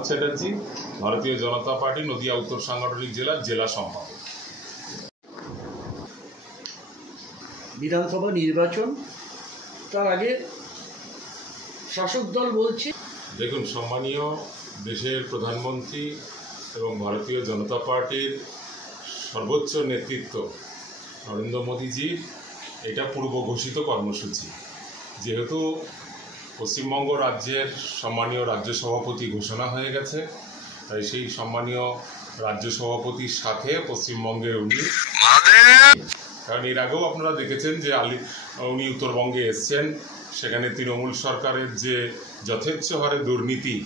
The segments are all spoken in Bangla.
মানব চ্যাটার্জি, ভারতীয় জনতা পার্টি নদিয়া উত্তর সাংগঠনিক জেলার জেলা সম্পাদক। বিধানসভা নির্বাচন, তার আগে শাসক দল বলছে। দেখুন, সম্মানীয় দেশের প্রধানমন্ত্রী এবং ভারতীয় জনতা পার্টির সর্বোচ্চ নেতৃত্ব নরেন্দ্র মোদীজির এটা পূর্ব ঘোষিত কর্মসূচি। যেহেতু পশ্চিমবঙ্গ রাজ্যের সম্মানীয় রাজ্য সভাপতি ঘোষণা হয়ে গেছে, তাই সেই সম্মানীয় রাজ্য সভাপতির সাথে পশ্চিমবঙ্গের কারণ এর আগেও আপনারা দেখেছেন যে উনি উত্তরবঙ্গে এসছেন, সেখানে তৃণমূল সরকারের যে যথেচ্ছ হারে দুর্নীতি,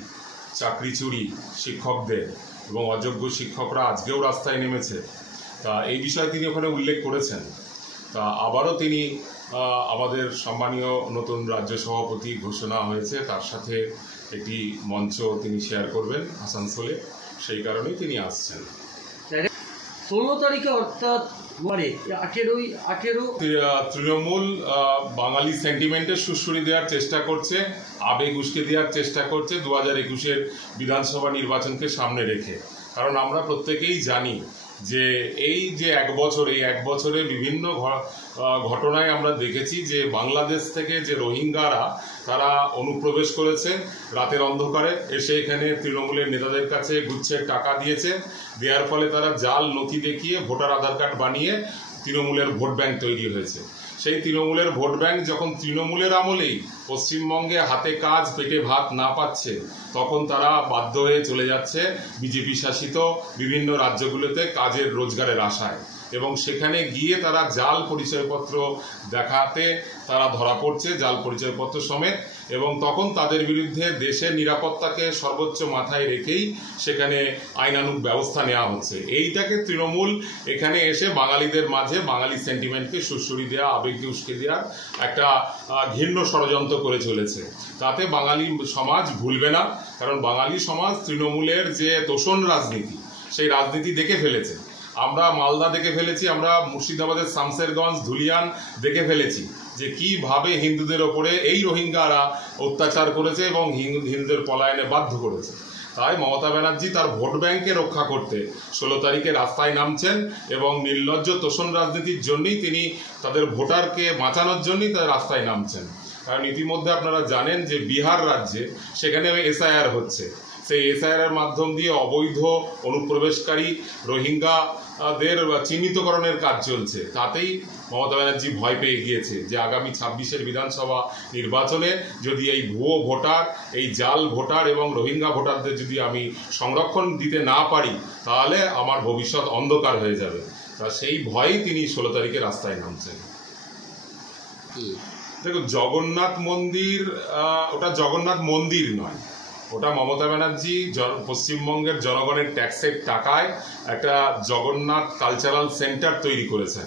চাকরি চুরি শিক্ষকদের এবং অযোগ্য শিক্ষকরা আজকেও রাস্তায় নেমেছে, তা এই বিষয়ে তিনি ওখানে উল্লেখ করেছেন। তা আবারও তিনি আমাদের সম্মানীয় নতুন রাজ্য সভাপতি ঘোষণা হয়েছে, তার সাথে একটি মঞ্চ তিনি শেয়ার করবেন আসানসোলে, সেই কারণেই তিনি আসছেন। 16 তারিখে অর্থাৎ 18 তৃণমূল বাঙালি সেন্টিমেন্টের সুশ্রুতি দেওয়ার চেষ্টা করছে, আবেগ উস্কে দেওয়ার চেষ্টা করছে 2021-এর বিধানসভা নির্বাচনকে সামনে রেখে। কারণ আমরা প্রত্যেকেই জানি যে এই যে এক বছরে বিভিন্ন ঘটনায় আমরা দেখেছি যে বাংলাদেশ থেকে যে রোহিঙ্গারা তারা অনুপ্রবেশ করেছে, রাতের অন্ধকারে এসে এখানে তৃণমূলের নেতাদের কাছে গুচ্ছের টাকা দিয়েছে, দেওয়ার ফলে তারা জাল নথি দেখিয়ে ভোটার আধার কার্ড বানিয়ে তৃণমূলের ভোট ব্যাংক তৈরি হয়েছে। সেই তৃণমূলের ভোট ব্যাংক যখন তৃণমূলের আমলেই পশ্চিমবঙ্গে হাতে কাজ পেটে ভাত না পাচ্ছে, তখন তারা বাধ্য হয়ে চলে যাচ্ছে বিজেপি শাসিত বিভিন্ন রাজ্যগুলোতে কাজের রোজগারের আশায়, এবং সেখানে গিয়ে তারা জাল পরিচয়পত্র দেখাতে তারা ধরা পড়ছে, জাল পরিচয়পত্র সমেত, এবং তখন তাদের বিরুদ্ধে দেশের নিরাপত্তাকে সর্বোচ্চ মাথায় রেখেই সেখানে আইনানুগ ব্যবস্থা নেওয়া হচ্ছে। এইটাকে তৃণমূল এখানে এসে বাঙালিদের মাঝে বাঙালি সেন্টিমেন্টকে সুশ্রুতি দেওয়া, আবেগকে উস্কে দেওয়ার একটা ঘৃণ্য ষড়যন্ত্র করে চলেছে। তাতে বাঙালি সমাজ ভুলবে না, কারণ বাঙালি সমাজ তৃণমূলের যে তোষণ রাজনীতি, সেই রাজনীতি দেখে ফেলেছে। আমরা মালদা দেখে ফেলেছি, আমরা মুর্শিদাবাদের শামসেরগঞ্জ, ধুলিয়ান দেখে ফেলেছি যে কিভাবে হিন্দুদের ওপরে এই রোহিঙ্গারা অত্যাচার করেছে এবং হিন্দুদের পলায়নে বাধ্য করেছে। তাই মমতা ব্যানার্জি তার ভোট ব্যাংকে রক্ষা করতে 16 তারিখে রাস্তায় নামছেন, এবং নির্লজ্জ তোষণ রাজনীতির জন্যই তিনি তাদের ভোটারকে বাঁচানোর জন্যই তার রাস্তায় নামছেন। কারণ ইতিমধ্যে আপনারা জানেন যে বিহার রাজ্যে সেখানে এসআইআর হচ্ছে, সেই এসআইআর মাধ্যম দিয়ে অবৈধ অনুপ্রবেশকারী রোহিঙ্গাদের চিহ্নিতকরণের কাজ চলছে। তাতেই মমতা ব্যানার্জি ভয় পেয়ে গিয়েছে যে আগামী 26-এর বিধানসভা নির্বাচনে যদি এই ভুয়ো ভোটার, এই জাল ভোটার এবং রোহিঙ্গা ভোটারদের যদি আমি সংরক্ষণ দিতে না পারি, তাহলে আমার ভবিষ্যৎ অন্ধকার হয়ে যাবে। তা সেই ভয়েই তিনি 16 তারিখে রাস্তায় নামছেন। দেখুন, জগন্নাথ মন্দির, ওটা জগন্নাথ মন্দির নয়, ওটা মমতা ব্যানার্জি পশ্চিমবঙ্গের জনগণের ট্যাক্সের টাকায় একটা জগন্নাথ কালচারাল সেন্টার তৈরি করেছেন,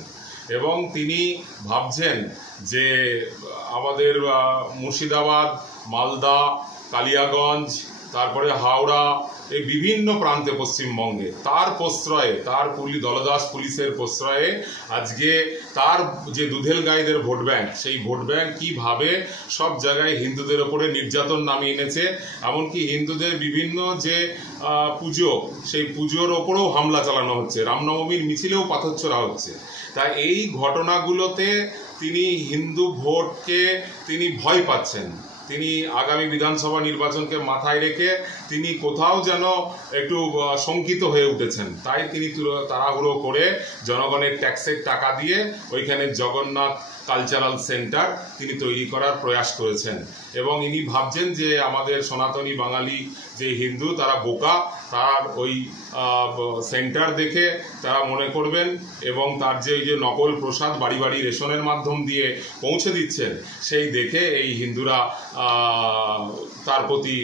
এবং তিনি ভাবছেন যে আমাদের মুর্শিদাবাদ, মালদা, কালিয়াগঞ্জ, তারপরে হাওড়া, এই বিভিন্ন প্রান্তে পশ্চিমবঙ্গে তার প্রশ্রয়ে, তার দলদাস পুলিশের প্রশ্রয়ে আজকে তার যে দুধেল গাইদের ভোট ব্যাংক, সেই ভোট ব্যাংক কীভাবে সব জায়গায় হিন্দুদের ওপরে নির্যাতন নামিয়ে এনেছে, এমনকি হিন্দুদের বিভিন্ন যে পুজো, সেই পুজোর ওপরেও হামলা চালানো হচ্ছে, রামনবমীর মিছিলেও পাথর ছোড়া হচ্ছে। তাই এই ঘটনাগুলোতে তিনি হিন্দু ভোটকে তিনি ভয় পাচ্ছেন। তিনি আগামী বিধানসভা নির্বাচনকে মাথায় রেখে তিনি কোথাও যেন একটু শঙ্কিত হয়ে উঠেছেন। তাই তিনি তাড়াহুড়ো করে জনগণের ট্যাক্সের টাকা দিয়ে ওইখানে জগন্নাথ কালচারাল সেন্টার তিনি তৈরি করার প্রয়াস করেছেন, এবং ইনি ভাবছেন যে আমাদের সনাতনী বাঙালি যে হিন্দু তারা বোকা, তার ওই সেন্টার দেখে তারা মনে করবেন, এবং তার যে নকল প্রসাদ বাড়ি বাড়ি রেশনের মাধ্যম দিয়ে পৌঁছে দিচ্ছেন, সেই দেখে এই হিন্দুরা তার প্রতি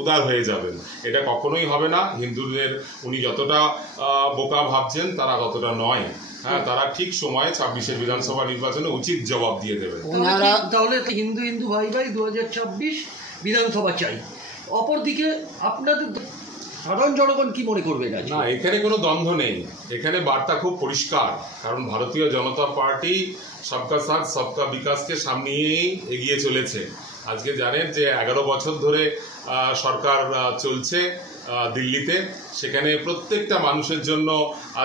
উদার হয়ে যাবেন। এটা কখনোই হবে না। হিন্দুদের উনি যতটা বোকা ভাবছেন তারা ততটা নয়। হ্যাঁ, তারা ঠিক সময়ে 26-এর বিধানসভা নির্বাচনে উচিত জবাব দিয়ে দেবেন। তাহলে হিন্দু ভাই 2026 বিধানসভা চাই। অপরদিকে আপনাদের সাধারণ জনগণ কি মনে করবে? না, এখানে কোনো দ্বন্দ্ব নেই, এখানে বার্তা খুব পরিষ্কার। কারণ ভারতীয় জনতা পার্টি সবকা সাথ সবকা বিকাশকে সামনে নিয়েই এগিয়ে চলেছে। আজকে জানেন যে 11 বছর ধরে সরকার চলছে দিল্লিতে, সেখানে প্রত্যেকটা মানুষের জন্য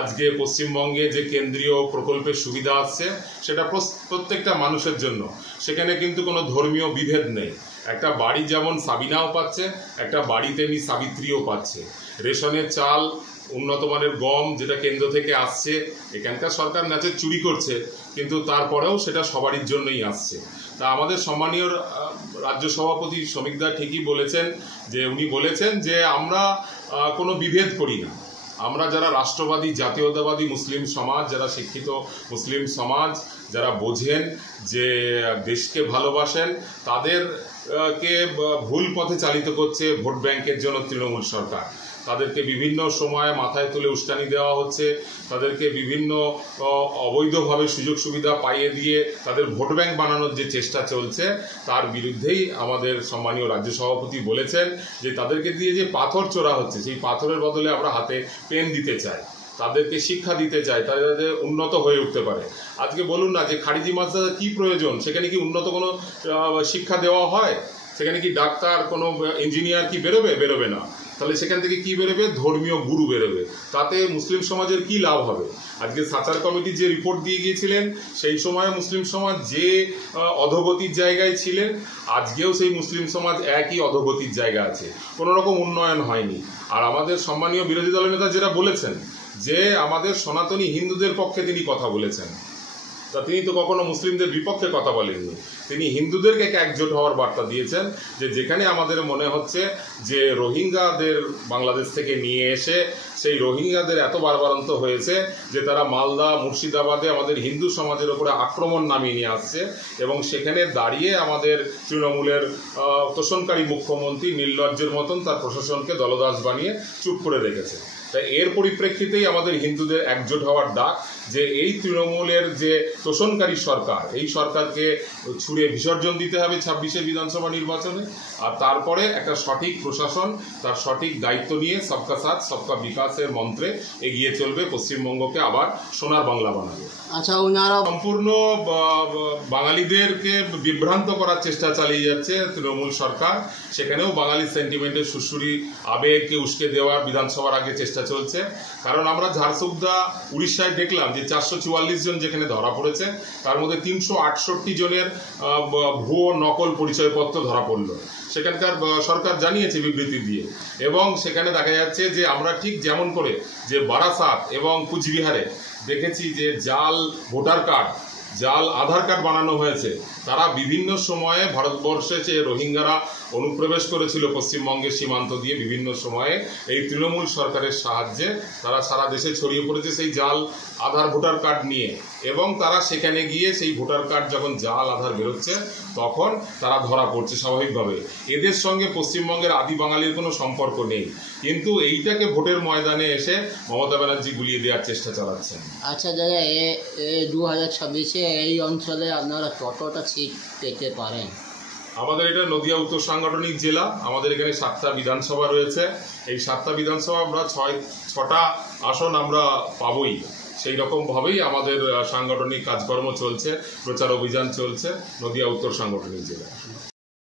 আজকে পশ্চিমবঙ্গে যে কেন্দ্রীয় প্রকল্পের সুবিধা আসছে সেটা প্রত্যেকটা মানুষের জন্য। সেখানে কিন্তু কোনো ধর্মীয় বিভেদ নেই। একটা বাড়ি যেমন সাবিনাও পাচ্ছে, একটা বাড়ি তেমনি সাবিত্রীও পাচ্ছে। রেশনের চাল, উন্নত মানের গম যেটা কেন্দ্র থেকে আসছে, এখানকার সরকার নাচে চুরি করছে, কিন্তু তারপরেও সেটা সবারই জন্যই আসছে। তা আমাদের সম্মানীয় রাজ্য সভাপতি শ্রমিক দা ঠিকই বলেছেন, যে উনি বলেছেন যে আমরা কোনো বিভেদ করি না। আমরা যারা রাষ্ট্রবাদী জাতীয়তাবাদী মুসলিম সমাজ, যারা শিক্ষিত মুসলিম সমাজ, যারা বোঝেন যে দেশকে ভালোবাসেন, তাদেরকে ভুল পথে চালিত করছে ভোট ব্যাংকের জন্য তৃণমূল সরকার। তাদেরকে বিভিন্ন সময়ে মাথায় তুলে উস্কানি দেওয়া হচ্ছে, তাদেরকে বিভিন্ন অবৈধভাবে সুযোগ সুবিধা পাইয়ে দিয়ে তাদের ভোট ব্যাংক বানানোর যে চেষ্টা চলছে, তার বিরুদ্ধেই আমাদের সম্মানীয় রাজ্য সভাপতি বলেছেন যে তাদেরকে দিয়ে যে পাথর চোরা হচ্ছে, সেই পাথরের বদলে আমরা হাতে পেন দিতে চাই, তাদেরকে শিক্ষা দিতে চাই, তারা যাতে উন্নত হয়ে উঠতে পারে। আজকে বলুন না যে খারিজি মাদ্রাসা কি প্রয়োজন, সেখানে কি উন্নত কোনো শিক্ষা দেওয়া হয়? সেখানে কি ডাক্তার, কোনো ইঞ্জিনিয়ার কি বেরোবে না? তাহলে সেখান থেকে কি বেরোবে? ধর্মীয় গুরু বেরোবে। তাতে মুসলিম সমাজের কি লাভ হবে? আজকে সাচার কমিটি যে রিপোর্ট দিয়ে গিয়েছিলেন, সেই সময় মুসলিম সমাজ যে অধোগতির জায়গায় ছিলেন, আজকেও সেই মুসলিম সমাজ একই অধোগতির জায়গা আছে, কোনো রকম উন্নয়ন হয়নি। আর আমাদের সম্মানীয় বিরোধী দলের নেতা যেটা বলেছেন যে আমাদের সনাতনী হিন্দুদের পক্ষে তিনি কথা বলেছেন, তা তিনি তো কখনো মুসলিমদের বিপক্ষে কথা বলেননি। তিনি হিন্দুদেরকে একজোট হওয়ার বার্তা দিয়েছেন, যে যেখানে আমাদের মনে হচ্ছে যে রোহিঙ্গাদের বাংলাদেশ থেকে নিয়ে এসে সেই রোহিঙ্গাদের এত বারবারন্ত হয়েছে যে তারা মালদা, মুর্শিদাবাদে আমাদের হিন্দু সমাজের উপরে আক্রমণ নামিয়ে নিয়ে আসছে, এবং সেখানে দাঁড়িয়ে আমাদের তৃণমূলের তোষণকারী মুখ্যমন্ত্রী নির্লজ্জের মতন তার প্রশাসনকে দলদাস বানিয়ে চুপ করে রেখেছে। তাই এর পরিপ্রেক্ষিতেই আমাদের হিন্দুদের একজোট হওয়ার ডাক, যে এই তৃণমূলের যে তোষণকারী সরকার, এই সরকারকে ছুঁড়ে বিসর্জন দিতে হবে 26শে বিধানসভা নির্বাচনে। আর তারপরে একটা সঠিক প্রশাসন তার সঠিক দায়িত্ব নিয়ে সবকা সাথ সবকা বিকাশের মন্ত্রে এগিয়ে চলবে, পশ্চিমবঙ্গকে আবার সোনার বাংলা বানাবে। আচ্ছা, ওনারা সম্পূর্ণ বাঙালিদেরকে বিভ্রান্ত করার চেষ্টা চালিয়ে যাচ্ছে তৃণমূল সরকার। সেখানেও বাঙালি সেন্টিমেন্টের সুরসুরি, আবেগকে উস্কে দেওয়ার বিধানসভার আগে চেষ্টা চলছে। কারণ আমরা ঝাড়সুগদা, উড়িষ্যায় দেখলাম যে 444 জন যেখানে ধরা পড়েছে, তার মধ্যে 368 জনের ভুয়ো নকল পরিচয়পত্র ধরা পড়লো। সেখানকার সরকার জানিয়েছে বিবৃতি দিয়ে, এবং সেখানে দেখা যাচ্ছে যে আমরা ঠিক যেমন করে যে বারাসাত এবং কুচবিহারে দেখেছি যে জাল ভোটার কার্ড, জাল আধার কার্ড বানানো হয়েছে, তারা বিভিন্ন সময়ে ভারতবর্ষে যে রোহিঙ্গারা অনুপ্রবেশ করেছিল পশ্চিমবঙ্গের সীমান্ত দিয়ে, বিভিন্ন সময়ে এই তৃণমূল সরকারের সাহায্যে তারা সারা দেশে ছড়িয়ে পড়েছে সেই জাল আধার ভোটার কার্ড নিয়ে, এবং তারা সেখানে গিয়ে সেই ভোটার কার্ড যখন জাল আধার বেরোচ্ছে তখন তারা ধরা পড়ছে স্বাভাবিকভাবে। এদের সঙ্গে পশ্চিমবঙ্গের আদি বাঙালির কোনো সম্পর্ক নেই, কিন্তু এইটাকে ভোটের ময়দানে এসে মমতা ব্যানার্জি গুলিয়ে দেওয়ার চেষ্টা চালাচ্ছেন। আচ্ছা দাদা, 2026-এ এই অঞ্চলে আপনারা কতটা সিট পেতে পারেন? আমাদের এটা নদিয়া উত্তর সাংগঠনিক জেলা, আমাদের এখানে 7টা বিধানসভা রয়েছে। এই 7টা বিধানসভা আমরা 6টা আসন আমরা পাবই। সেই রকমভাবেই আমাদের সাংগঠনিক কাজকর্ম চলছে, প্রচার অভিযান চলছে নদিয়া উত্তর সাংগঠনিক জেলায়।